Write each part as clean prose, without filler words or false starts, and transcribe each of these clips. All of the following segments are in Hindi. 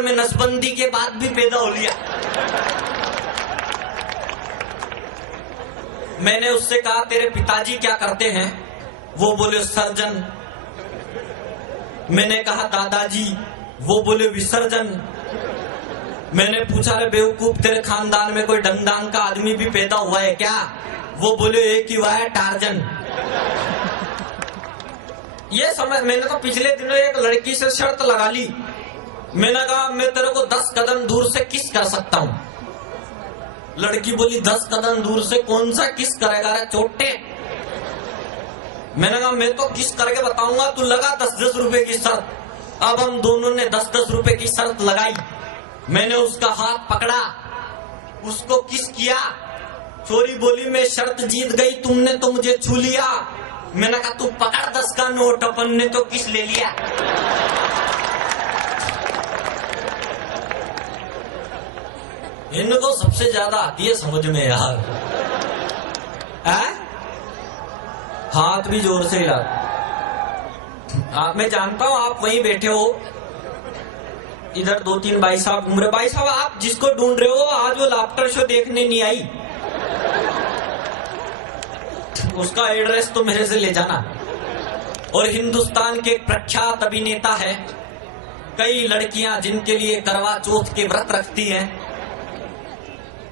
उम्र में नसबंदी के बाद भी पैदा हो लिया। मैंने उससे कहा तेरे पिताजी क्या करते हैं? वो बोले सर्जन। मैंने कहा दादाजी? वो बोले विसर्जन। मैंने पूछा रे बेवकूफ तेरे खानदान में कोई डंगडांग का आदमी भी पैदा हुआ है क्या? वो बोले एक ही हुआ है, टार्जन। ये समझ, मैंने तो पिछले दिनों एक लड़की से शर्त लगा ली। मैंने कहा मैं तेरे को 10 कदम दूर से किस कर सकता हूँ। लड़की बोली 10 कदम दूर से कौन सा किस करेगा रे चोटे? मैंने कहा मैं तो किस करके बताऊंगा, तू लगा 10-10 रुपए की शर्त। अब हम दोनों ने 10-10 रुपए की शर्त लगाई। मैंने उसका हाथ पकड़ा, उसको किस किया। चोरी बोली मैं शर्त जीत गई, तुमने तो मुझे छू लिया। मैंने कहा तू पकड़ 10 का नोट, अपन ने तो किस ले लिया। इनको सबसे ज्यादा आती है समझ में यार। हाथ भी जोर से हिला। आप, मैं जानता हूं आप वहीं बैठे हो, इधर 2-3 भाई साहब घूम रहे। भाई साहब आप जिसको ढूंढ रहे हो आज वो लाफ्टर शो देखने नहीं आई, उसका एड्रेस तो मेरे से ले जाना। और हिंदुस्तान के प्रख्यात अभिनेता है, कई लड़कियां जिनके लिए करवा चौथ के व्रत रखती हैं।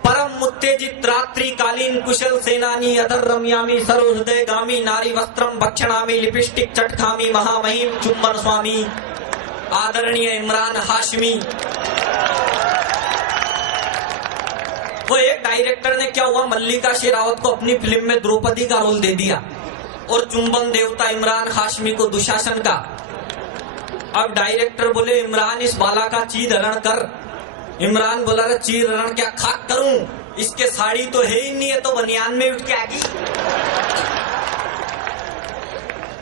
परम उत्तेजित रात्रिकालीन कुशल सेनानी अधर रम्यामी सरोहृदय गामी नारी वस्त्रम भक्षणामी लिपस्टिक चटखामी महामहिम चुंबन स्वामी आदरणीय इमरान हाशमी। वो एक डायरेक्टर ने क्या हुआ, मल्लिका शेरावत को अपनी फिल्म में द्रौपदी का रोल दे दिया और चुंबन देवता इमरान हाशमी को दुशासन का। अब डायरेक्टर बोले इमरान इस बाला का चीर हरण कर। इमरान बोला रे चीर हरण क्या खाक करूं, इसके साड़ी तो है ही नहीं है, तो बनियान में उठ के आ गई।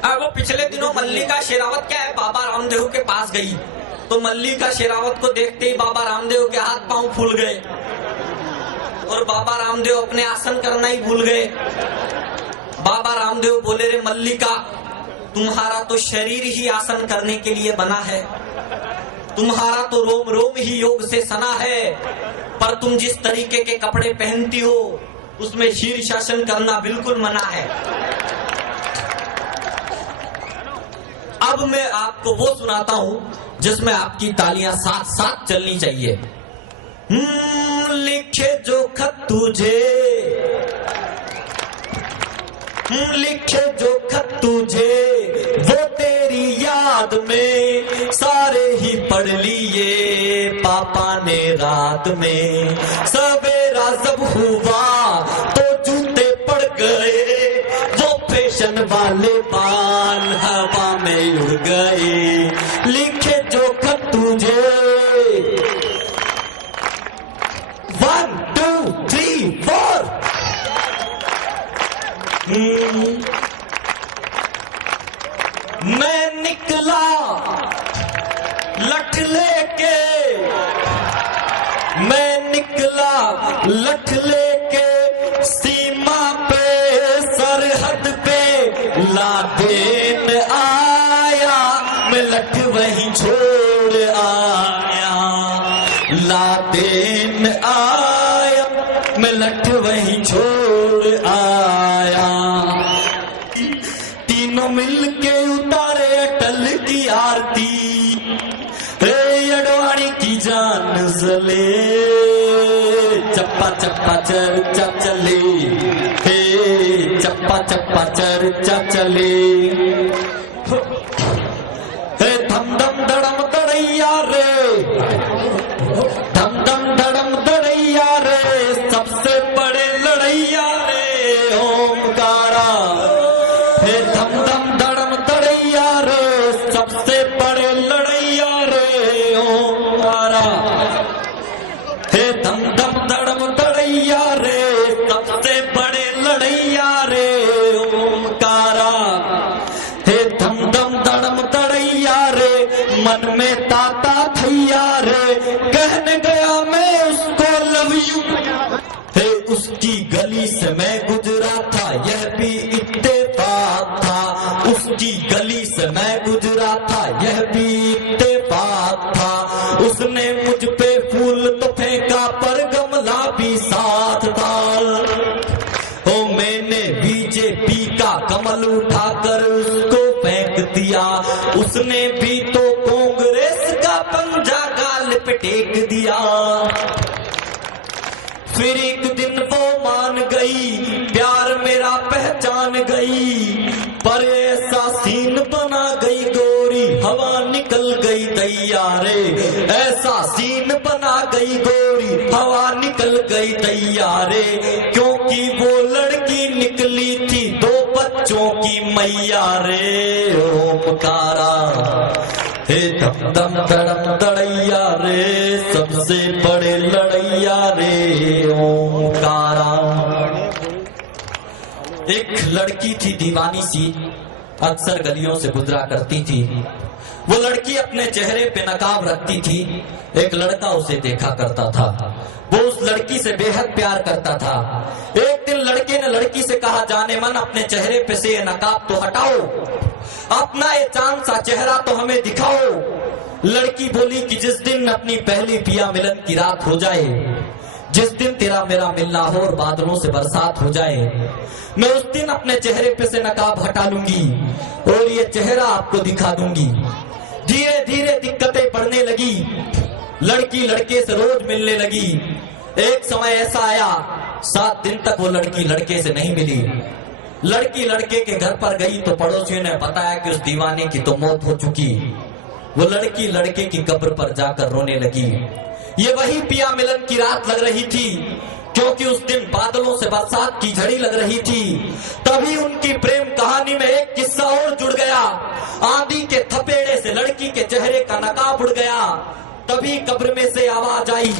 अब वो पिछले दिनों मल्लिका शेरावत क्या है बाबा रामदेव के पास गई, तो मल्लिका शेरावत को देखते ही बाबा रामदेव के हाथ पांव फूल गए और बाबा रामदेव अपने आसन करना ही भूल गए। बाबा रामदेव बोले रे मल्लिका तुम्हारा तो शरीर ही आसन करने के लिए बना है, तुम्हारा तो रोम रोम ही योग से सना है, पर तुम जिस तरीके के कपड़े पहनती हो उसमें शीर्षासन करना बिल्कुल मना है। अब मैं आपको वो सुनाता हूं जिसमें आपकी तालियां साथ साथ चलनी चाहिए। लिखे जो खत तुझे, लिखे जो खत तुझे वो तेरी याद में सारे ही पढ़ लिए पापा ने रात में। सवेरा जब हुआ तो जूते पड़ गए, वो फैशन वाले बाल हवा में उड़ गए। लिखे जो खत तुझे 1 2 3 4। मैं निकला लठ लेके, मैं निकला लठ लेके सीमा पे सरहद पे लादेन आया, मैं लठ वहीं छोड़ आया। लादेन आया मैं लठ वहीं छोड़ आया। तीनों मिलके उतारे अटल की आरती, अडवाणी की जान जले, चप्पा चप्पा चर्चा चले, हे चप्पा चप्पा चर्चा चले। हे धम धम धड़म धड़ैया रे, धम धम धड़म धड़ैया रे, सबसे बड़े लड़ैया रे ओमकारा। हे धम धम धड़म धड़ैया रे, सबसे बड़े लड़ैया रे ओमकारा। हे धम धम धड़म धड़ैया रे, सबसे बड़े लड़ैया रे ओमकारा। हे धम धम धड़म धड़ैया रे, मन में ताता थैया रे, कहने गया मैं उसको लव यू। हे उसकी गली से मैं गुजरा था, यह भी इत्तेफाक था। उसकी गली से मैं गुजरा था, यह भी इत्तेफाक था। उसने मुझ पे फूल तो फेंका पर गमला भी साथ था। ओ मैंने बीजेपी का कमल उठाकर उसको फेंक दिया, उसने भी तो कांग्रेस का पंजा गाल पे टेक दिया। फिर एक दिन वो मान गई, प्यार मेरा पहचान गई, पर ऐसा सीन बना गई गोरी हवा निकल गई दैया रे। ऐसा सीन बना गई गोरी हवा निकल गई दैया रे, क्योंकि वो लड़की निकली थी 2 बच्चों की मैया रे। ओमकारा हे दम दम दड़म दड़ैया रे, सबसे बड़े लड़ैया रे ओमकारा। एक लड़की थी दीवानी सी, अक्सर गलियों से गुजरा करती थी। वो लड़की अपने चेहरे पे नकाब रखती थी। एक लड़का उसे देखा करता था, वो उस लड़की से बेहद प्यार करता था। एक दिन लड़के ने लड़की से कहा, जाने मन अपने चेहरे पे से ये नकाब तो हटाओ, अपना ये चांद सा चेहरा तो हमें दिखाओ। लड़की बोली कि जिस दिन अपनी पहली पिया मिलन की रात हो जाए, जिस दिन तेरा मेरा मिलना हो और बादलों से बरसात हो जाए, मैं उस दिन अपने चेहरे पे से नकाब हटा लूंगी और ये चेहरा आपको दिखा दूंगी। धीरे धीरे दिक्कतें बढ़ने लगी, लड़की लड़के से रोज मिलने लगी। एक समय ऐसा आया, 7 दिन तक वो लड़की लड़के से नहीं मिली। लड़की लड़के के घर पर गई तो पड़ोसियों ने बताया कि उस दीवाने की तो मौत हो चुकी। वो लड़की लड़के की कब्र पर जाकर रोने लगी। ये वही पिया मिलन की रात लग रही थी, क्योंकि उस दिन बादलों से बरसात की झड़ी लग रही थी। तभी उनकी प्रेम कहानी में एक किस्सा और जुड़ गया। आंधी के थपेड़े से लड़की के चेहरे का नकाब उड़ गया। तभी कब्र में से आवाज आई,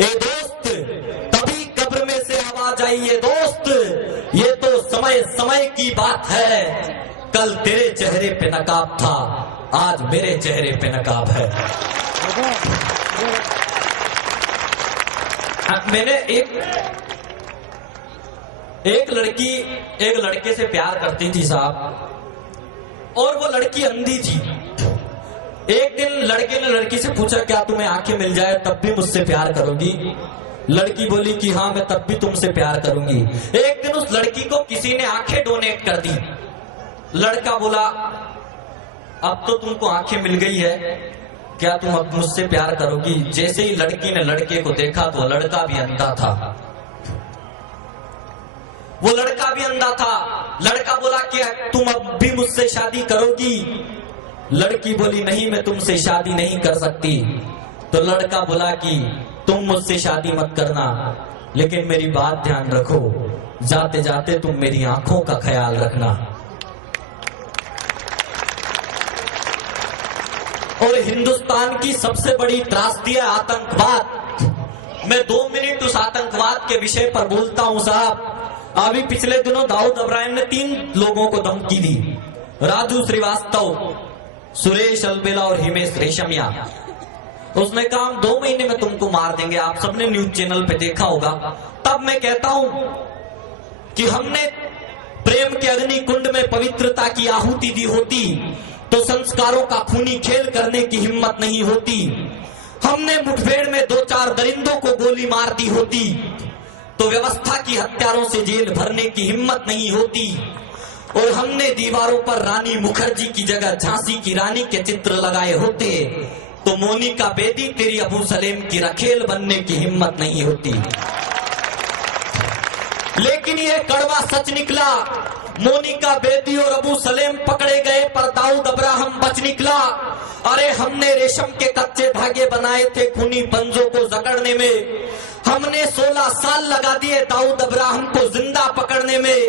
ए दोस्त, तभी कब्र में से आवाज आई, ये दोस्त, ये तो समय समय की बात है। कल तेरे चेहरे पे नकाब था, आज मेरे चेहरे पे नकाब है। मैंने एक लड़की एक लड़के से प्यार करती थी साहब, और वो लड़की अंधी थी। एक दिन लड़के ने लड़की से पूछा, क्या तुम्हें आंखें मिल जाए तब भी मुझसे प्यार करोगी? लड़की बोली कि हाँ, मैं तब भी तुमसे प्यार करूंगी। एक दिन उस लड़की को किसी ने आंखें डोनेट कर दी। लड़का बोला, अब तो तुमको आंखें मिल गई है, क्या तुम अब मुझसे प्यार करोगी? जैसे ही लड़की ने लड़के को देखा तो लड़का भी अंधा था। वो लड़का भी अंधा था। लड़का बोला कि तुम अब भी मुझसे शादी करोगी? लड़की बोली, नहीं, मैं तुमसे शादी नहीं कर सकती। तो लड़का बोला कि तुम मुझसे शादी मत करना, लेकिन मेरी बात ध्यान रखो, जाते जाते तुम मेरी आंखों का ख्याल रखना। और हिंदुस्तान की सबसे बड़ी त्रासदी है आतंकवाद। मैं 2 मिनट उस आतंकवाद के विषय पर बोलता हूं साहब। अभी पिछले दिनों दाऊद इब्राहिम ने 3 लोगों को धमकी दी, राजू श्रीवास्तव, सुरेश अलबेला और हिमेश रेशमिया। उसने कहा, हम 2 महीने में तुमको मार देंगे। आप सबने न्यूज चैनल पे देखा होगा। तब मैं कहता हूं कि हमने प्रेम के अग्नि कुंड में पवित्रता की आहुति दी होती तो संस्कारों का खूनी खेल करने की हिम्मत नहीं होती। हमने मुठभेड़ में 2-4 दरिंदों को गोली मार दी होती तो व्यवस्था की हत्यारों से जेल भरने की हिम्मत नहीं होती। और हमने दीवारों पर रानी मुखर्जी की जगह झांसी की रानी के चित्र लगाए होते तो मोनिका बेदी तेरी अबू सलेम की रखेल बनने की हिम्मत नहीं होती। लेकिन ये कड़वा सच निकला, मोनिका बेदी और अबू सलेम पकड़े गए पर दाऊद इब्राहिम बच निकला। अरे हमने रेशम के कच्चे धागे बनाए थे खूनी पंजों को जकड़ने में। हमने 16 साल लगा दिए दाऊद इब्राहिम को जिंदा पकड़ने में।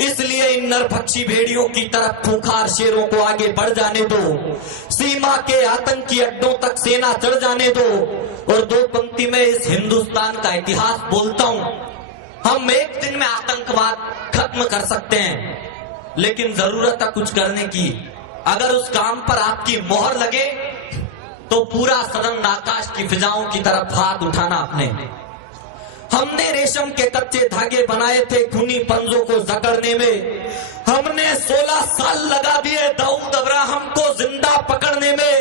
इसलिए इन नरभक्षी भेड़ियों की तरफ खूंखार शेरों को आगे बढ़ जाने दो, सीमा के आतंकी अड्डों तक सेना चढ़ जाने दो। और 2 पंक्ति में इस हिंदुस्तान का इतिहास बोलता हूं। हम एक दिन में आतंकवाद खत्म कर सकते हैं, लेकिन जरूरत है कुछ करने की। अगर उस काम पर आपकी मोहर लगे तो पूरा सदन आकाश की फिजाओं की तरफ हाथ उठाना अपने। हमने रेशम के कच्चे धागे बनाए थे खूनी पंजों को जकड़ने में। हमने 16 साल लगा दिए दाऊद इब्राहिम को जिंदा पकड़ने में।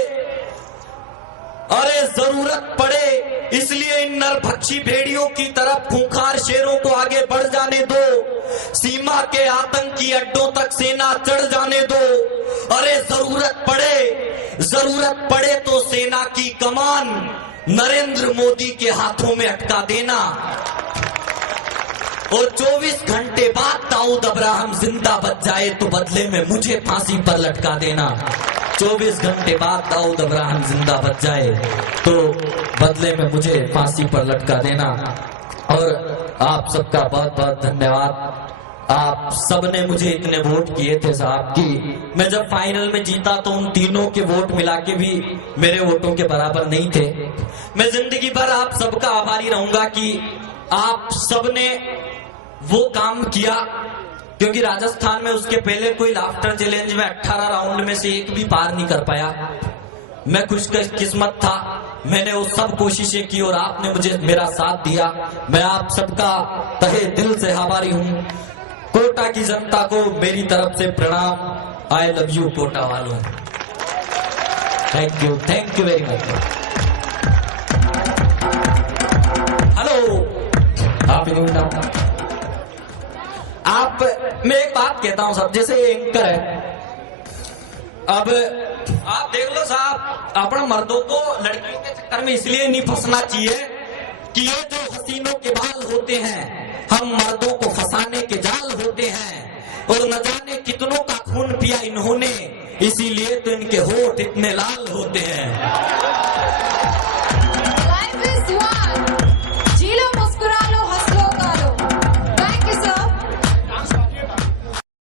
अरे जरूरत पड़े इसलिए इन नरभक्षी भेड़ियों की तरफ खूंखार शेरों को आगे बढ़ जाने दो, सीमा के आतंकी अड्डों तक सेना चढ़ जाने दो। अरे जरूरत पड़े तो सेना की कमान नरेंद्र मोदी के हाथों में अटका देना, और 24 घंटे बाद दाऊद अब्राहम जिंदा बच जाए तो बदले में मुझे फांसी पर लटका देना। 24 घंटे बाद दाऊद अब्राहम जिंदा बच जाए तो बदले में मुझे फांसी पर लटका देना। और आप सबका बहुत बहुत धन्यवाद। आप सबने मुझे इतने वोट किए थे साहब कि मैं जब फाइनल में जीता तो उन तीनों के वोट मिला के भी मेरे वोटों के बराबर नहीं थे। मैं जिंदगी भर आप सबका आभारी रहूंगा कि आप सबने वो काम किया, क्योंकि राजस्थान में उसके पहले कोई लाफ्टर चैलेंज में 18 राउंड में से एक भी पार नहीं कर पाया। मैं खुशकिस्मत था, मैंने वो सब कोशिशें की और आपने मुझे मेरा साथ दिया। मैं आप सबका तहे दिल से आभारी हूँ। कोटा की जनता को मेरी तरफ से प्रणाम। आई लव यू कोटा वालों। Thank you very much. Hello आप मैं एक बात कहता हूं साहब, जैसे एंकर है, अब आप देख लो साहब, अपने मर्दों को लड़कियों के चक्कर में इसलिए नहीं फंसना चाहिए कि ये जो हसीनों के बाल होते हैं हम मर्दों को फंसाने के जाल होते हैं, और न जाने कितनों का खून पिया इन्होंने, इसीलिए तो इनके होठ इतने लाल होते हैं।